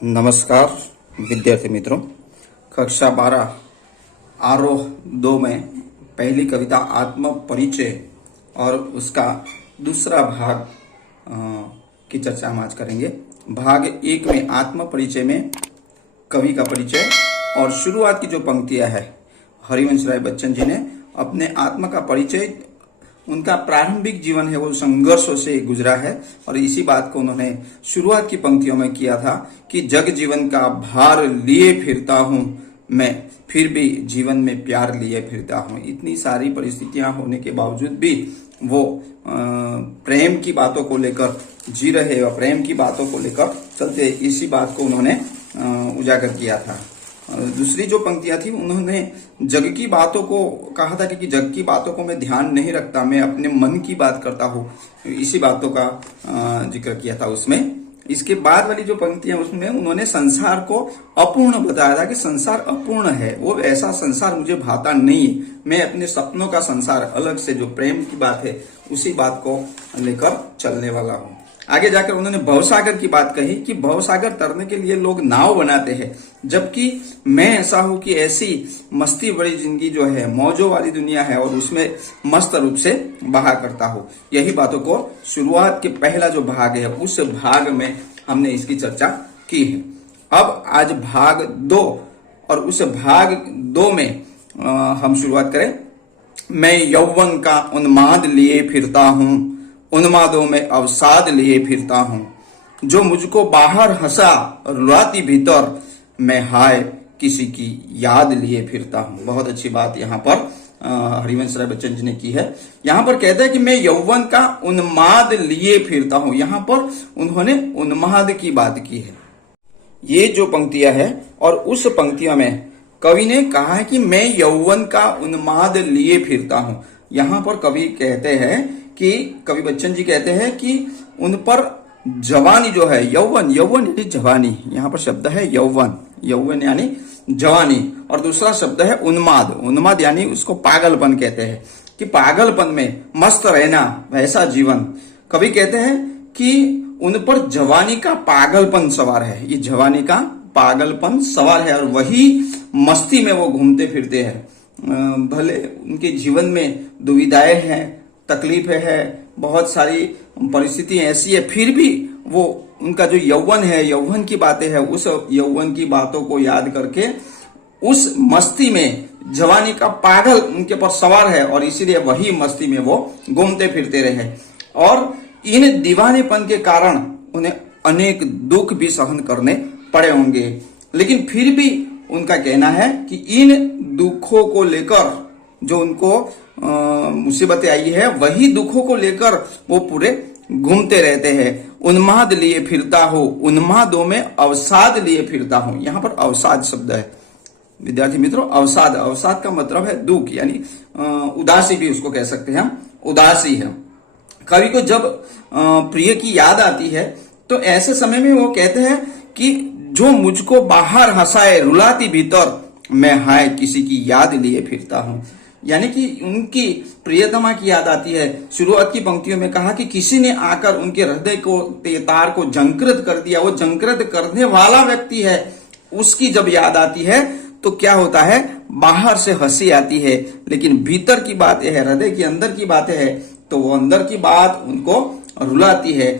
नमस्कार विद्यार्थी मित्रों। कक्षा 12 आरोह 2 में पहली कविता आत्म परिचय और उसका दूसरा भाग की चर्चा हम आज करेंगे। भाग 1 में आत्म परिचय में कवि का परिचय और शुरुआत की जो पंक्तियां है, हरिवंश राय बच्चन जी ने अपने आत्मा का परिचय, उनका प्रारंभिक जीवन है वो संघर्षों से गुजरा है और इसी बात को उन्होंने शुरुआत की पंक्तियों में किया था कि जग जीवन का भार लिए फिरता हूं मैं, फिर भी जीवन में प्यार लिए फिरता हूं। इतनी सारी परिस्थितियां होने के बावजूद भी वो प्रेम की बातों को लेकर जी रहे और प्रेम की बातों को लेकर चलते, इसी बात को उन्होंने उजागर किया था। दूसरी जो पंक्तियां थी, उन्होंने जग की बातों को कहा था कि जग की बातों को मैं ध्यान नहीं रखता, मैं अपने मन की बात करता हूँ, इसी बातों का जिक्र किया था उसमें। इसके बाद वाली जो पंक्तियां, उसमें उन्होंने संसार को अपूर्ण बताया था कि संसार अपूर्ण है, वो ऐसा संसार मुझे भाता नहीं है, मैं अपने सपनों का संसार अलग से जो प्रेम की बात है उसी बात को लेकर चलने वाला हूँ। आगे जाकर उन्होंने भवसागर की बात कही कि भवसागर तरने के लिए लोग नाव बनाते हैं, जबकि मैं ऐसा हूं कि ऐसी मस्ती बड़ी जिंदगी जो है, मौजों वाली दुनिया है और उसमें मस्त रूप से बहा करता हूं। यही बातों को शुरुआत के पहला जो भाग है उस भाग में हमने इसकी चर्चा की है। अब आज भाग 2 और उस भाग 2 में हम शुरुआत करें। मैं यौवन का उन्माद लिए फिरता हूं, उन्मादों में अवसाद लिए फिरता हूं, जो मुझको बाहर हंसा रुलाती भीतर, मैं हाय किसी की याद लिए फिरता हूं। बहुत अच्छी बात यहाँ पर हरिवंश राय बच्चन जी ने की है। यहाँ पर कहते हैं कि मैं यौवन का उन्माद लिए फिरता हूं। यहाँ पर उन्होंने उन्माद की बात की है। ये जो पंक्तियां है और उस पंक्तियों में कवि ने कहा है कि मैं यौवन का उन्माद लिए फिरता हूं। यहाँ पर कवि कहते हैं कि कवि बच्चन जी कहते हैं कि उन पर जवानी जो है, यौवन, यौवन यानी जवानी, यहाँ पर शब्द है यौवन, यौवन यानी जवानी, और दूसरा शब्द है उन्माद, उन्माद यानी उसको पागलपन कहते हैं कि पागलपन में मस्त रहना, वैसा जीवन। कवि कहते हैं कि उन पर जवानी का पागलपन सवार है, ये जवानी का पागलपन सवार है और वही मस्ती में वो घूमते फिरते हैं। भले उनके जीवन में दुविधाएं हैं, तकलीफें है, बहुत सारी परिस्थितियां ऐसी है, फिर भी वो उनका जो यौवन है, यौवन की बातें है, उस यौवन की बातों को याद करके उस मस्ती में जवानी का पागल उनके पर सवार है और इसीलिए वही मस्ती में वो घूमते फिरते रहे। और इन दीवानेपन के कारण उन्हें अनेक दुख भी सहन करने पड़े होंगे, लेकिन फिर भी उनका कहना है कि इन दुखों को लेकर जो उनको मुसीबतें आई है, वही दुखों को लेकर वो पूरे घूमते रहते हैं। उन्माद लिए फिरता हूं, उन्मादों में अवसाद लिए फिरता हूं। यहाँ पर अवसाद शब्द है विद्यार्थी मित्रों। अवसाद, अवसाद का मतलब है दुख, यानी उदासी भी उसको कह सकते हैं हम, उदासी है। कवि को जब प्रिय की याद आती है तो ऐसे समय में वो कहते हैं कि जो मुझको बाहर हंसाए रुलाती भीतर, मैं हाय किसी की याद लिए फिरता हूं। यानी कि उनकी प्रियतमा की याद आती है। शुरुआत की पंक्तियों में कहा कि किसी ने आकर उनके हृदय को, तार को जंकृत कर दिया, वो जंकृत करने वाला व्यक्ति है, उसकी जब याद आती है तो क्या होता है, बाहर से हंसी आती है, लेकिन भीतर की बातें है, हृदय के अंदर की बातें है, तो वो अंदर की बात उनको रुलाती है।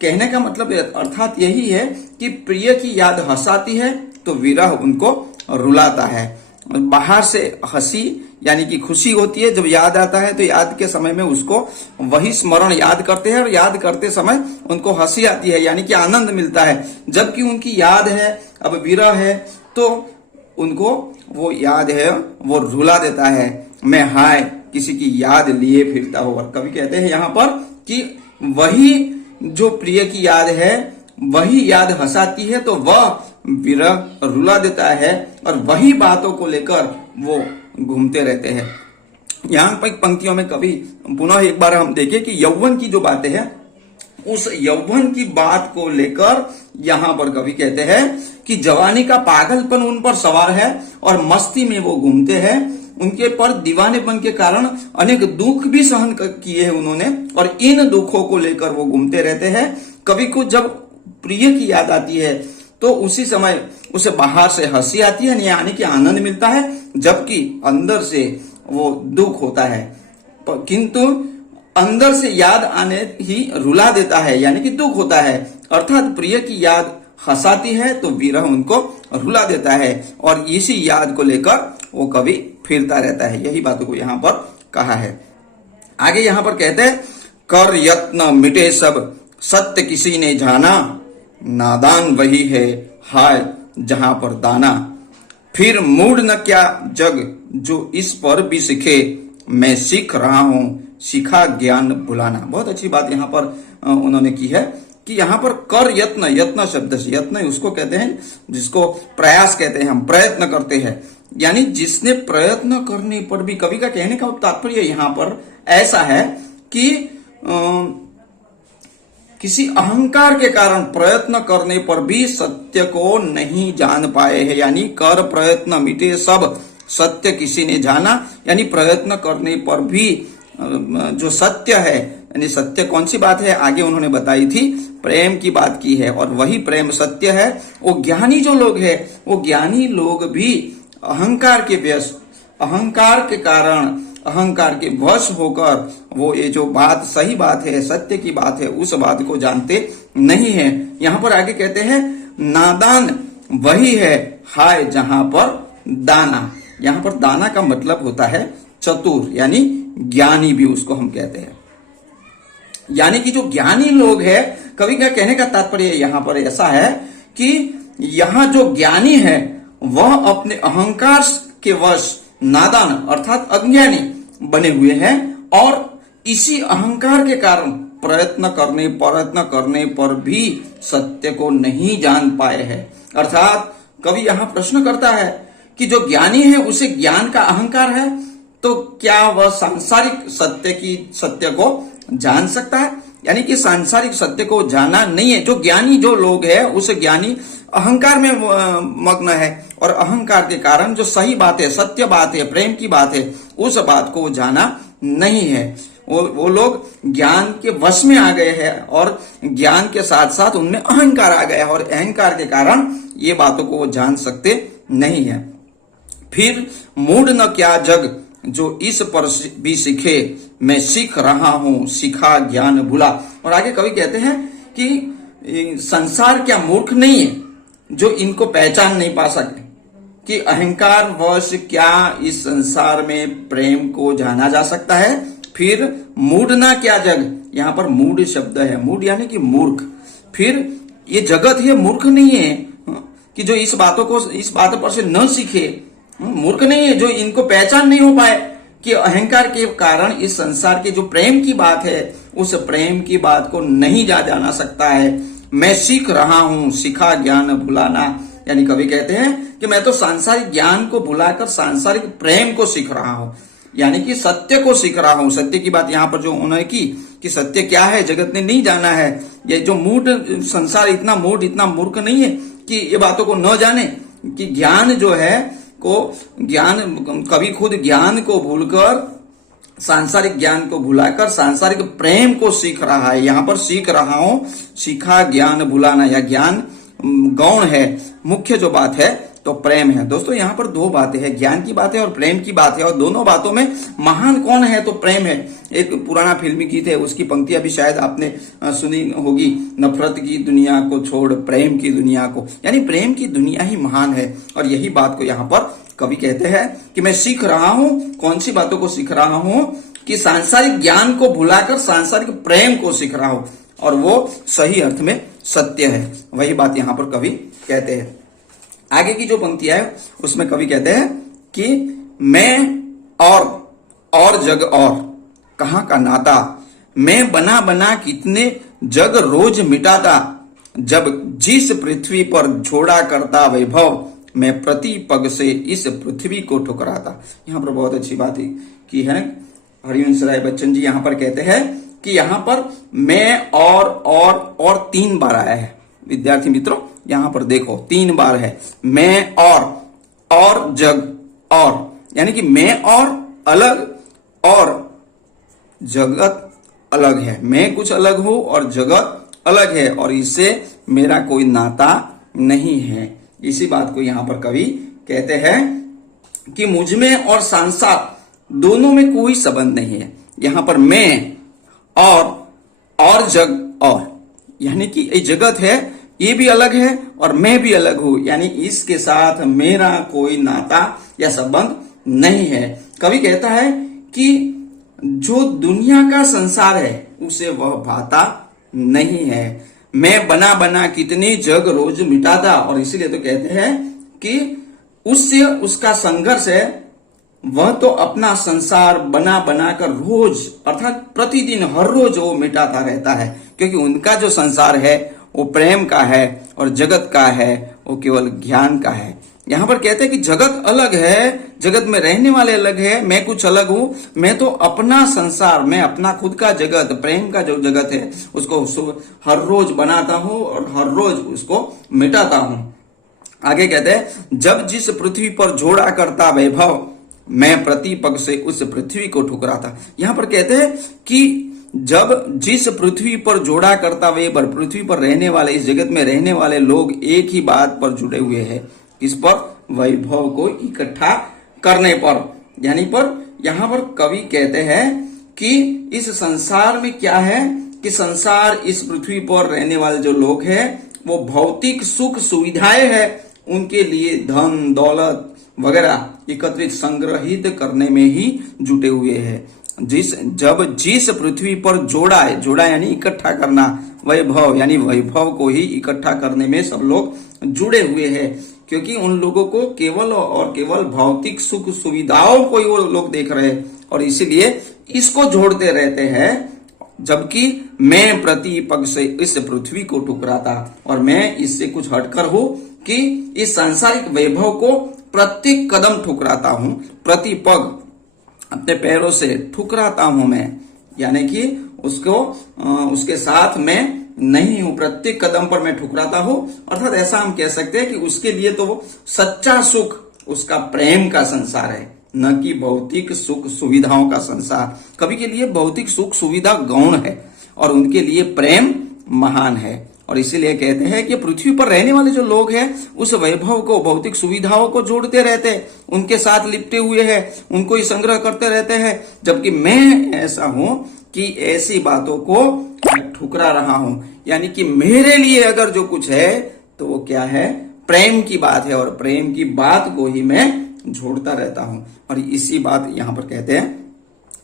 कहने का मतलब अर्थात यही है कि प्रिय की याद हंसाती है तो विरह उनको रुलाता है। बाहर से हंसी यानी कि खुशी होती है, जब याद आता है तो याद के समय में उसको वही स्मरण याद करते हैं और याद करते समय उनको हंसी आती है, यानी कि आनंद मिलता है। जबकि उनकी याद है, अब विरह है, तो उनको वो याद है वो रुला देता है। मैं हाय किसी की याद लिए फिरता हूं। और कवि कहते हैं यहाँ पर कि वही जो प्रिय की याद है, वही याद हंसाती है तो वह विरह रुला देता है और वही बातों को लेकर वो घूमते रहते हैं। यहाँ पर पंक्तियों में कवि पुनः एक बार हम देखें कि यौवन की जो बातें हैं, उस यौवन की बात को लेकर यहाँ पर कवि कहते हैं कि जवानी का पागलपन उन पर सवार है और मस्ती में वो घूमते हैं। उनके पर दीवानेपन के कारण अनेक दुख भी सहन किए हैं उन्होंने और इन दुखों को लेकर वो घूमते रहते हैं। कवि को जब प्रिय की याद आती है तो उसी समय उसे बाहर से हंसी आती है, यानी कि आनंद मिलता है, जबकि अंदर से वो दुख होता है। किंतु अंदर से याद आने ही रुला देता है, यानी कि दुख होता है। अर्थात प्रिय की याद हंसाती है तो विरह उनको रुला देता है, और इसी याद को लेकर वो कभी फिरता रहता है। यही बातों को यहाँ पर कहा है। आगे यहाँ पर कहते हैं, कर यत्न मिटे सब, सत्य किसी ने जाना, नादान वही है हाय जहां पर दाना। फिर मूड न क्या जग, जो इस पर भी सीखे, मैं सीख रहा हूं सीखा ज्ञान भुलाना। बहुत अच्छी बात यहाँ पर उन्होंने की है कि यहाँ पर कर यत्न, यत्न शब्द से, यत्न उसको कहते हैं जिसको प्रयास कहते हैं, हम प्रयत्न करते हैं, यानी जिसने प्रयत्न करने पर भी, कवि का कहने का तात्पर्य यहाँ पर ऐसा है कि किसी अहंकार के कारण प्रयत्न करने पर भी सत्य को नहीं जान पाए हैं, यानी कर प्रयत्न मिटे सब, सत्य किसी ने जाना, यानी प्रयत्न करने पर भी जो सत्य है, यानी सत्य कौन सी बात है आगे उन्होंने बताई थी, प्रेम की बात की है, और वही प्रेम सत्य है। वो ज्ञानी जो लोग हैं, वो ज्ञानी लोग भी अहंकार के व्यस, अहंकार के कारण, अहंकार के वश होकर वो ये जो बात सही बात है, सत्य की बात है, उस बात को जानते नहीं है। यहाँ पर आगे कहते हैं, नादान वही है हाय जहां पर दाना। यहाँ पर दाना का मतलब होता है चतुर, यानी ज्ञानी भी उसको हम कहते हैं। यानी कि जो ज्ञानी लोग हैं, कवि का कहने का तात्पर्य यहाँ पर ऐसा है कि यहाँ जो ज्ञानी है वह अपने अहंकार के वश नादान अर्थात अज्ञानी बने हुए हैं, और इसी अहंकार के कारण प्रयत्न करने पर भी सत्य को नहीं जान पाए हैं। अर्थात कवि यहाँ प्रश्न करता है कि जो ज्ञानी है उसे ज्ञान का अहंकार है, तो क्या वह सांसारिक सत्य को जान सकता है? यानी कि सांसारिक सत्य को जाना नहीं है। जो ज्ञानी जो लोग है, उस ज्ञानी अहंकार में मग्न है, और अहंकार के कारण जो सही बात है, सत्य बात है, प्रेम की बात है, उस बात को जाना नहीं है। वो लोग ज्ञान के वश में आ गए हैं, और ज्ञान के साथ साथ उनमें अहंकार आ गया है, और अहंकार के कारण ये बातों को वो जान सकते नहीं है। फिर मूड न क्या जग, जो इस पर भी सीखे, मैं सीख रहा हूं सीखा ज्ञान भुला। और आगे कवि कहते हैं कि संसार क्या मूर्ख नहीं है जो इनको पहचान नहीं पा सके, कि अहंकार वश क्या इस संसार में प्रेम को जाना जा सकता है। फिर मूड ना क्या जग, यहाँ पर मूड शब्द है, मूड यानी कि मूर्ख। फिर ये जगत ये मूर्ख नहीं है कि जो इस बात पर से न सीखे, मूर्ख नहीं है जो इनको पहचान नहीं हो पाए कि अहंकार के कारण इस संसार के जो प्रेम की बात है, उस प्रेम की बात को नहीं जाना सकता है। मैं सीख रहा हूं सीखा ज्ञान भुलाना, यानी कवि कहते हैं कि मैं तो सांसारिक ज्ञान को भुलाकर सांसारिक प्रेम को सीख रहा हूं, यानी कि सत्य को सीख रहा हूं। सत्य की बात यहाँ पर जो उन्होंने की कि सत्य क्या है जगत ने नहीं जाना है। ये जो मूड संसार इतना मूर्ख नहीं है कि ये बातों को न जाने, कि ज्ञान जो है को ज्ञान, कभी खुद ज्ञान को भूलकर सांसारिक ज्ञान को भुलाकर सांसारिक प्रेम को सीख रहा है। यहाँ पर सीख रहा हूं सीखा ज्ञान भुलाना, या ज्ञान गौण है, मुख्य जो बात है तो प्रेम है। दोस्तों यहाँ पर दो बातें हैं, ज्ञान की बात है और प्रेम की बात है, और दोनों बातों में महान कौन है तो प्रेम है। एक पुराना फिल्मी गीत है, उसकी पंक्तियां भी शायद आपने सुनी होगी, नफरत की दुनिया को छोड़ प्रेम की दुनिया को, यानी प्रेम की दुनिया ही महान है। और यही बात को यहाँ पर कवि कहते हैं कि मैं सीख रहा हूं, कौन सी बातों को सीख रहा हूं, कि सांसारिक ज्ञान को भुलाकर सांसारिक प्रेम को सीख रहा हूं, और वो सही अर्थ में सत्य है। वही बात यहाँ पर कवि कहते हैं। आगे की जो पंक्तियां है उसमें कवि कहते हैं कि मैं और जग और कहां का नाता, मैं बना बना कितने जग रोज मिटाता, जब जिस पृथ्वी पर छोड़ा करता वैभव, मैं प्रति पग से इस पृथ्वी को ठुकराता। यहाँ पर बहुत अच्छी बात की है हरिवंश राय बच्चन जी। यहाँ पर कहते हैं कि यहाँ पर मैं और 3 बार आया है। विद्यार्थी मित्रों यहाँ पर देखो 3 बार है, मैं और जग और, यानी कि मैं और अलग और जगत अलग है। मैं कुछ अलग हूं और जगत अलग है, और इससे मेरा कोई नाता नहीं है। इसी बात को यहाँ पर कवि कहते हैं कि मुझ में और संसार दोनों में कोई संबंध नहीं है। यहाँ पर मैं और जग और, यानी कि ये जगत है ये भी अलग है और मैं भी अलग हूं, यानी इसके साथ मेरा कोई नाता या संबंध नहीं है। कवि कहता है कि जो दुनिया का संसार है उसे वह भाता नहीं है। मैं बना बना कितनी जग रोज मिटाता, और इसीलिए तो कहते हैं कि उससे उसका संघर्ष है, वह तो अपना संसार बना बनाकर रोज अर्थात प्रतिदिन हर रोज वो मिटाता रहता है, क्योंकि उनका जो संसार है वो प्रेम का है और जगत का है वो केवल ज्ञान का है। यहाँ पर कहते हैं कि जगत अलग है, जगत में रहने वाले अलग है, मैं कुछ अलग हूं। मैं तो अपना संसार, मैं अपना खुद का जगत, प्रेम का जो जगत है उसको हर रोज बनाता हूं और हर रोज उसको मिटाता हूं। आगे कहते हैं जब जिस पृथ्वी पर जोड़ा करता वैभव, मैं प्रतिपग से उस पृथ्वी को ठुकराता। यहाँ पर कहते हैं कि जब जिस पृथ्वी पर जोड़ा करता वैभव, पृथ्वी पर रहने वाले, इस जगत में रहने वाले लोग एक ही बात पर जुड़े हुए हैं, किस पर? वैभव को इकट्ठा करने पर। यानी पर यहाँ पर कवि कहते हैं कि इस संसार में क्या है कि संसार, इस पृथ्वी पर रहने वाले जो लोग हैं वो भौतिक सुख सुविधाएं है, उनके लिए धन दौलत वगैरह एकत्रित संग्रहित करने में ही जुटे हुए हैं। जब जिस पृथ्वी पर जोड़ा है, जोड़ा यानी इकट्ठा करना, वैभव यानी वैभव को ही इकट्ठा करने में सब लोग जुड़े हुए हैं, क्योंकि उन लोगों को केवल और केवल भौतिक सुख सुविधाओं को ही वो लोग देख रहे हैं और इसीलिए इसको जोड़ते रहते हैं। जबकि मैं प्रतिपग से इस पृथ्वी को ठुकराता, और मैं इससे कुछ हटकर हूं कि इस सांसारिक वैभव को प्रत्येक कदम ठुकराता हूं, प्रतिपग अपने पैरों से ठुकराता हूं मैं, यानी कि उसको उसके साथ मैं नहीं हूं, प्रत्येक कदम पर मैं ठुकराता हूं। अर्थात ऐसा हम कह सकते हैं कि उसके लिए तो वो सच्चा सुख उसका प्रेम का संसार है, न कि भौतिक सुख सुविधाओं का संसार। कवि के लिए भौतिक सुख सुविधा गौण है और उनके लिए प्रेम महान है, और इसीलिए कहते हैं कि पृथ्वी पर रहने वाले जो लोग हैं उस वैभव को, भौतिक सुविधाओं को जोड़ते रहते हैं, उनके साथ लिपटे हुए हैं, उनको ही संग्रह करते रहते हैं। जबकि मैं ऐसा हूं कि ऐसी बातों को ठुकरा रहा हूं, यानी कि मेरे लिए अगर जो कुछ है तो वो क्या है? प्रेम की बात है, और प्रेम की बात को ही मैं जोड़ता रहता हूं। और इसी बात यहां पर कहते हैं,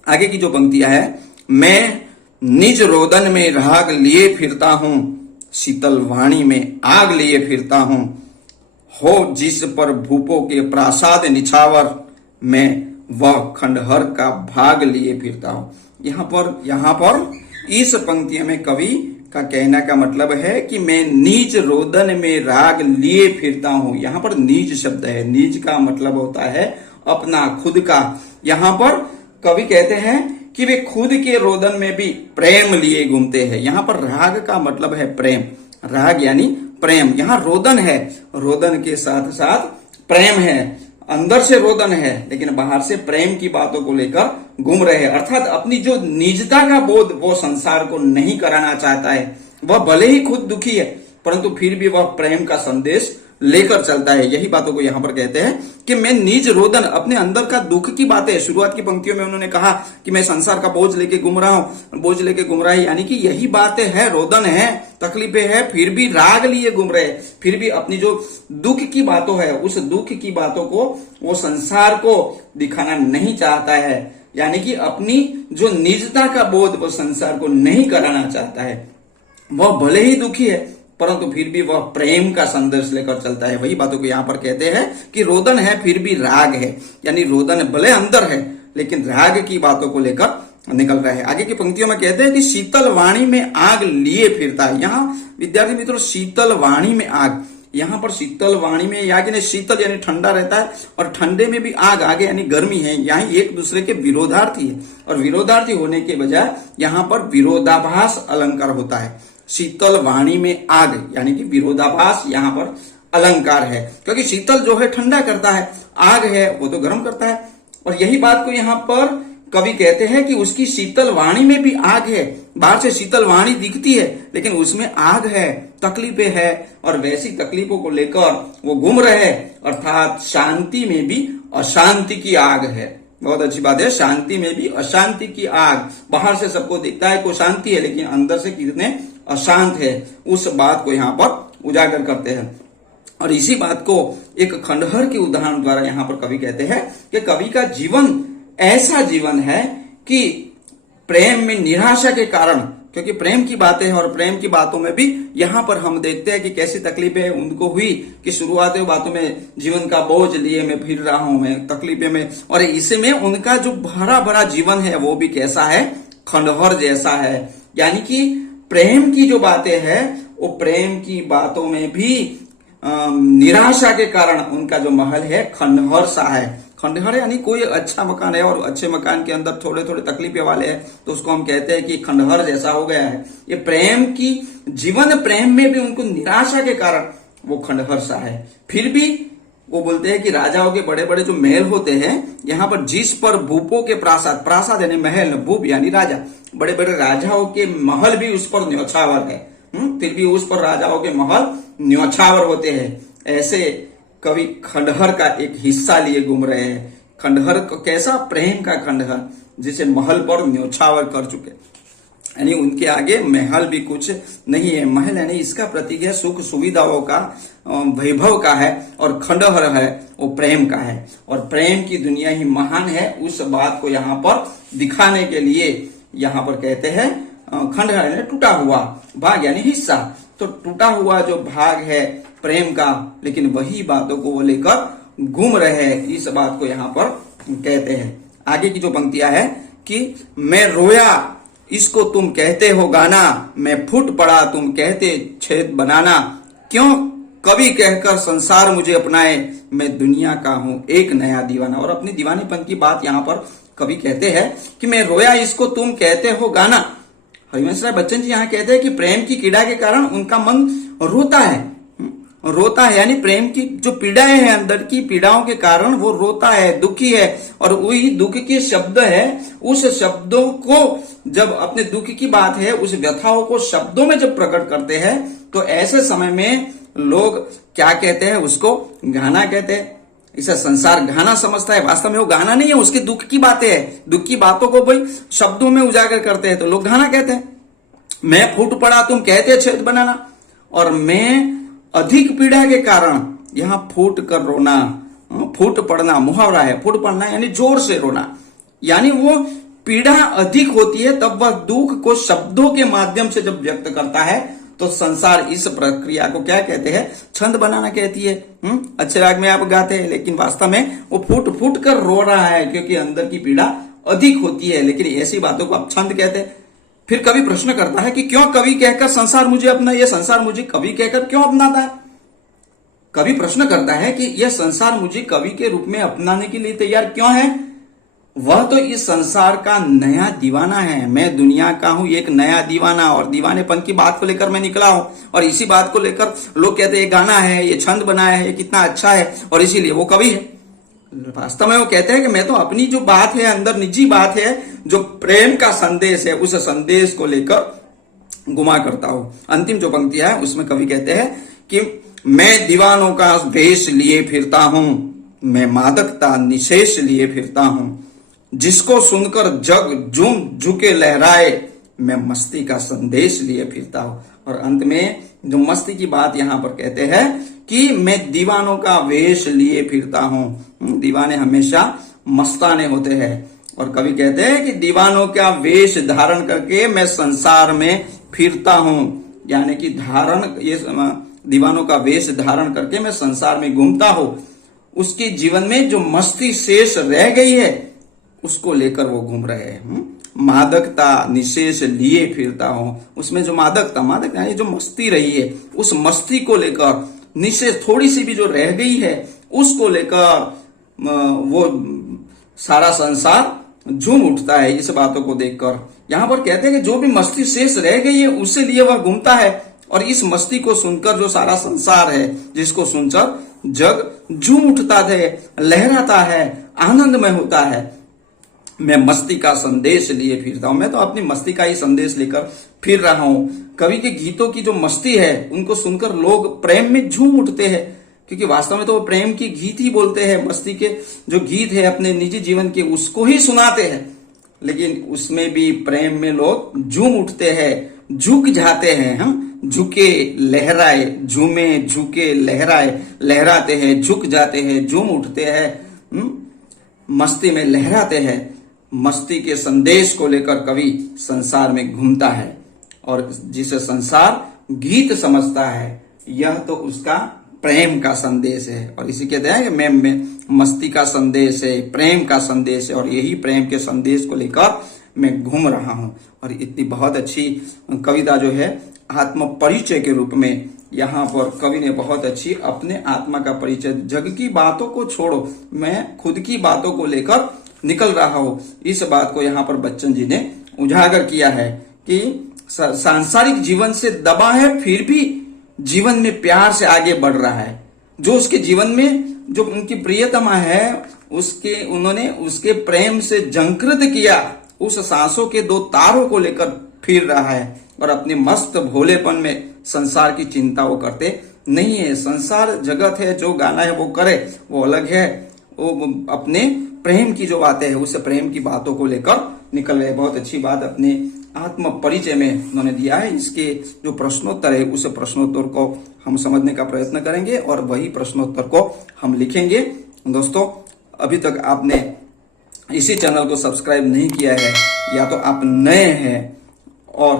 आगे की जो पंक्तियां है, मैं निज रोदन में राग लिए फिरता हूं, शीतल वाणी में आग लिए फिरता हूं, हो जिस पर भूपों के प्रासाद निछावर, मैं वह खंडहर का भाग लिए फिरता हूं। यहाँ पर इस पंक्ति में कवि का कहना का मतलब है कि मैं नीच रोदन में राग लिए फिरता हूं। यहाँ पर नीच शब्द है, नीच का मतलब होता है अपना, खुद का। यहाँ पर कवि कहते हैं कि वे खुद के रोदन में भी प्रेम लिए घूमते हैं। यहाँ पर राग का मतलब है प्रेम, राग यानी प्रेम। यहाँ रोदन है, रोदन के साथ साथ प्रेम है, अंदर से रोदन है लेकिन बाहर से प्रेम की बातों को लेकर घूम रहे हैं। अर्थात अपनी जो निजता का बोध वो संसार को नहीं कराना चाहता है। वह भले ही खुद दुखी है परंतु फिर भी वह प्रेम का संदेश लेकर चलता है। यही बातों को यहाँ पर कहते हैं कि मैं निज रोदन, अपने अंदर का दुख की बातें, शुरुआत की पंक्तियों में उन्होंने कहा कि मैं संसार का बोझ लेके घूम रहा हूं, बोझ लेके घूम रहा है, यानी कि यही बातें है, रोदन है, तकलीफें है, फिर भी राग लिए घूम रहे, फिर भी अपनी जो दुख की बातों है उस दुख की बातों को वो संसार को दिखाना नहीं चाहता है, यानी कि अपनी जो निजता का बोध वो संसार को नहीं कराना चाहता है। वह भले ही दुखी है परंतु फिर भी वह प्रेम का संदेश लेकर चलता है। वही बातों को यहाँ पर कहते हैं कि रोदन है फिर भी राग है, यानी रोदन भले अंदर है लेकिन राग की बातों को लेकर निकल रहा है। आगे की पंक्तियों में कहते हैं कि शीतल वाणी में आग लिए फिरता है। यहाँ विद्यार्थी मित्रों, शीतल वाणी में आग, यहाँ पर शीतल वाणी में यानी शीतल यानी ठंडा रहता है और ठंडे में भी आग, आगे यानी गर्मी है। यहाँ एक दूसरे के विरोधार्थी है और विरोधार्थी होने के बजाय यहाँ पर विरोधाभास अलंकार होता है। शीतल वाणी में आग यानी कि विरोधाभास यहाँ पर अलंकार है, क्योंकि शीतल जो है ठंडा करता है, आग है वो तो गर्म करता है। और यही बात को यहाँ पर कवि कहते हैं कि उसकी शीतल वाणी में भी आग है। बाहर से शीतल वाणी दिखती है लेकिन उसमें आग है, तकलीफें है, और वैसी तकलीफों को लेकर वो घूम रहे हैं। अर्थात शांति में भी अशांति की आग है। बहुत अच्छी बात है, शांति में भी अशांति की आग। बाहर से सबको दिखता है कोई शांति है लेकिन अंदर से कितने अशांत है, उस बात को यहाँ पर उजागर करते हैं। और इसी बात को एक खंडहर के उदाहरण द्वारा यहाँ पर कवि कहते हैं कि कवि का जीवन ऐसा जीवन है कि प्रेम में निराशा के कारण, क्योंकि प्रेम की बातें हैं और प्रेम की बातों में भी यहाँ पर हम देखते हैं कि कैसी तकलीफें उनको हुई कि शुरुआती बातों में जीवन का बोझ लिए मैं फिर रहा हूं, मैं तकलीफें में, और इसमें उनका जो भरा भरा जीवन है वो भी कैसा है, खंडहर जैसा है। यानी कि प्रेम की जो बातें हैं वो प्रेम की बातों में भी निराशा के कारण उनका जो महल है खंडहर सा है। खंडहर यानी कोई अच्छा मकान है और अच्छे मकान के अंदर थोड़े थोड़े तकलीफें वाले हैं तो उसको हम कहते हैं कि खंडहर जैसा हो गया है। ये प्रेम की जीवन प्रेम में भी उनको निराशा के कारण वो खंडहर सा है। फिर भी वो बोलते हैं कि राजाओं के बड़े बड़े जो महल होते हैं, यहाँ पर जिस पर भूपों के प्रासाद, प्रासाद यानी महल, भूप यानी राजा, बड़े बड़े राजाओं के महल भी उस पर न्योछावर है। फिर भी उस पर राजाओं के महल न्योछावर होते हैं। ऐसे कवि खंडहर का एक हिस्सा लिए घूम रहे हैं। खंडहर कैसा, प्रेम का खंडहर जिसे महल पर न्योछावर कर चुके, यानी उनके आगे महल भी कुछ नहीं है। महल यानी इसका प्रतीक है सुख सुविधाओं का, वैभव का है, और खंडहर है वो प्रेम का है। और प्रेम की दुनिया ही महान है, उस बात को यहाँ पर दिखाने के लिए यहाँ पर कहते हैं खंडहर यानी टूटा हुआ भाग यानी हिस्सा। तो टूटा हुआ जो भाग है प्रेम का, लेकिन वही बातों को वो लेकर घूम रहे हैं, इस बात को यहाँ पर कहते हैं। आगे की जो पंक्तियां है कि मैं रोया इसको तुम कहते हो गाना, मैं फूट पड़ा तुम कहते छेद बनाना, क्यों कवि कहकर संसार मुझे अपनाए, मैं दुनिया का हूं एक नया दीवाना। और अपनी दीवानेपन की बात यहाँ पर कवि कहते हैं कि मैं रोया इसको तुम कहते हो गाना। हरिवंश राय बच्चन जी यहाँ कहते हैं कि प्रेम की पीड़ा के कारण उनका मन रोता है, रोता है, यानी प्रेम की जो पीड़ाएं हैं, अंदर की पीड़ाओं के कारण वो रोता है, दुखी है। और वही दुख के शब्द है, उस शब्दों को जब अपने दुख की बात है, उस व्यथाओं को शब्दों में जब प्रकट करते हैं तो ऐसे समय में लोग क्या कहते हैं, उसको गाना कहते हैं। इसे संसार गाना समझता है, वास्तव में वो गाना नहीं है, उसके दुख की बातें है। दुख की बातों को भाई शब्दों में उजागर करते हैं तो लोग गाना कहते हैं। मैं फूट पड़ा तुम कहते छेद बनाना, और मैं अधिक पीड़ा के कारण, यहां फूट कर रोना, फूट पड़ना मुहावरा है, फूट पड़ना यानी जोर से रोना, यानी वो पीड़ा अधिक होती है तब वह दुख को शब्दों के माध्यम से जब व्यक्त करता है तो संसार इस प्रक्रिया को क्या कहते हैं, छंद बनाना कहती है। अच्छे राग में आप गाते हैं लेकिन वास्तव में वो फूट फूट कर रो रहा है क्योंकि अंदर की पीड़ा अधिक होती है, लेकिन ऐसी बातों को आप छंद कहते हैं। फिर कवि प्रश्न करता है कि क्यों कवि कहकर संसार मुझे अपना, यह संसार मुझे कवि कहकर क्यों अपनाता है। कवि प्रश्न करता है कि यह संसार मुझे कवि के रूप में अपनाने के लिए तैयार क्यों है। वह तो इस संसार का नया दीवाना है, मैं दुनिया का हूं एक नया दीवाना, और दीवानेपन की बात को लेकर मैं निकला हूं। और इसी बात को लेकर लोग कहते हैं ये गाना है, ये छंद बनाया है, ये कितना अच्छा है, और इसीलिए वो कवि है। वास्तव में वो कहते हैं कि मैं तो अपनी जो बात है, अंदर निजी बात है, जो प्रेम का संदेश है, उस संदेश को लेकर गुमा करता हूं। अंतिम जो पंक्ति है उसमें कवि कहते हैं कि मैं दीवानों का वेश लिए फिरता हूं, मैं मादकता निशेष लिए फिरता हूं, जिसको सुनकर जग झूम झुके लहराए, मैं मस्ती का संदेश लिए फिरता हूं। और अंत में जो मस्ती की बात यहां पर कहते हैं कि मैं दीवानों का वेश लिए फिरता हूं। दीवाने हमेशा मस्ताने होते हैं, और कवि कहते हैं कि दीवानों का वेश धारण करके मैं संसार में फिरता हूं, यानी कि ये दीवानों का वेश धारण करके मैं संसार में घूमता हूं। उसके जीवन में जो मस्ती शेष रह गई है उसको लेकर वो घूम रहे हैं। मादकता निशेष लिए फिरता हूं, उसमें जो मादक यानी जो मस्ती रही है, उस मस्ती को लेकर निशेष थोड़ी सी भी जो रह गई है उसको लेकर वो सारा संसार झूम उठता है इस बातों को देखकर। यहां पर कहते हैं कि जो भी मस्ती शेष रह गई है उससे लिए वह घूमता है, और इस मस्ती को सुनकर जो सारा संसार है, जिसको सुनकर जग झूम उठता है, लहराता है, आनंदमय होता है। मैं मस्ती का संदेश लिए फिरता हूं। मैं तो अपनी मस्ती का ही संदेश लेकर फिर रहा हूं। कवि के गीतों की जो मस्ती है उनको सुनकर लोग प्रेम में झूम उठते हैं, क्योंकि वास्तव में तो वो प्रेम की गीत ही बोलते हैं। मस्ती के जो गीत है अपने निजी जीवन के उसको ही सुनाते हैं, लेकिन उसमें भी प्रेम में लोग झूम उठते हैं, झुक जाते हैं। हम झुके लहराए, झूमे झुके लहराए, लहराते हैं, झुक जाते हैं, झूम उठते हैं, मस्ती में लहराते हैं। मस्ती के संदेश को लेकर कवि संसार में घूमता है और जिसे संसार गीत समझता है, यह तो उसका प्रेम का संदेश है। और इसी कहते हैं कि मैं मस्ती का संदेश है, प्रेम का संदेश है, और यही प्रेम के संदेश को लेकर मैं घूम रहा हूं। और इतनी बहुत अच्छी कविता जो है आत्म परिचय के रूप में यहाँ पर कवि ने बहुत अच्छी अपने आत्मा का परिचय, जग की बातों को छोड़ो, मैं खुद की बातों को लेकर निकल रहा हूं, इस बात को यहाँ पर बच्चन जी ने उजागर किया है कि सांसारिक जीवन से दबा है फिर भी जीवन में प्यार से आगे बढ़ रहा है। जो उसके जीवन में जो उनकी प्रियतमा है उन्होंने उसके प्रेम से जंकृत किया, उस सांसों के दो तारों को लेकर फिर रहा है और अपने मस्त भोलेपन में संसार की चिंता वो करते नहीं है। संसार जगत है, जो गाना है वो करे, वो अलग है। वो अपने प्रेम की जो बातें है उस प्रेम की बातों को लेकर निकल रहे। बहुत अच्छी बात अपने आत्म परिचय में उन्होंने दिया है। इसके जो प्रश्नोत्तर है उस प्रश्नोत्तर को हम समझने का प्रयत्न करेंगे और वही प्रश्नोत्तर को हम लिखेंगे। दोस्तों, अभी तक आपने इसी चैनल को सब्सक्राइब नहीं किया है या तो आप नए हैं और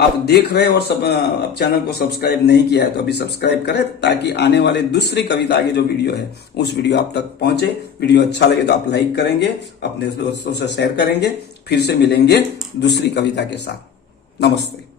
आप देख रहे हैं और सब चैनल को सब्सक्राइब नहीं किया है, तो अभी सब्सक्राइब करें ताकि आने वाले दूसरी कविता की जो वीडियो है उस वीडियो आप तक पहुंचे। वीडियो अच्छा लगे तो आप लाइक करेंगे, अपने दोस्तों से शेयर करेंगे। फिर से मिलेंगे दूसरी कविता के साथ। नमस्ते।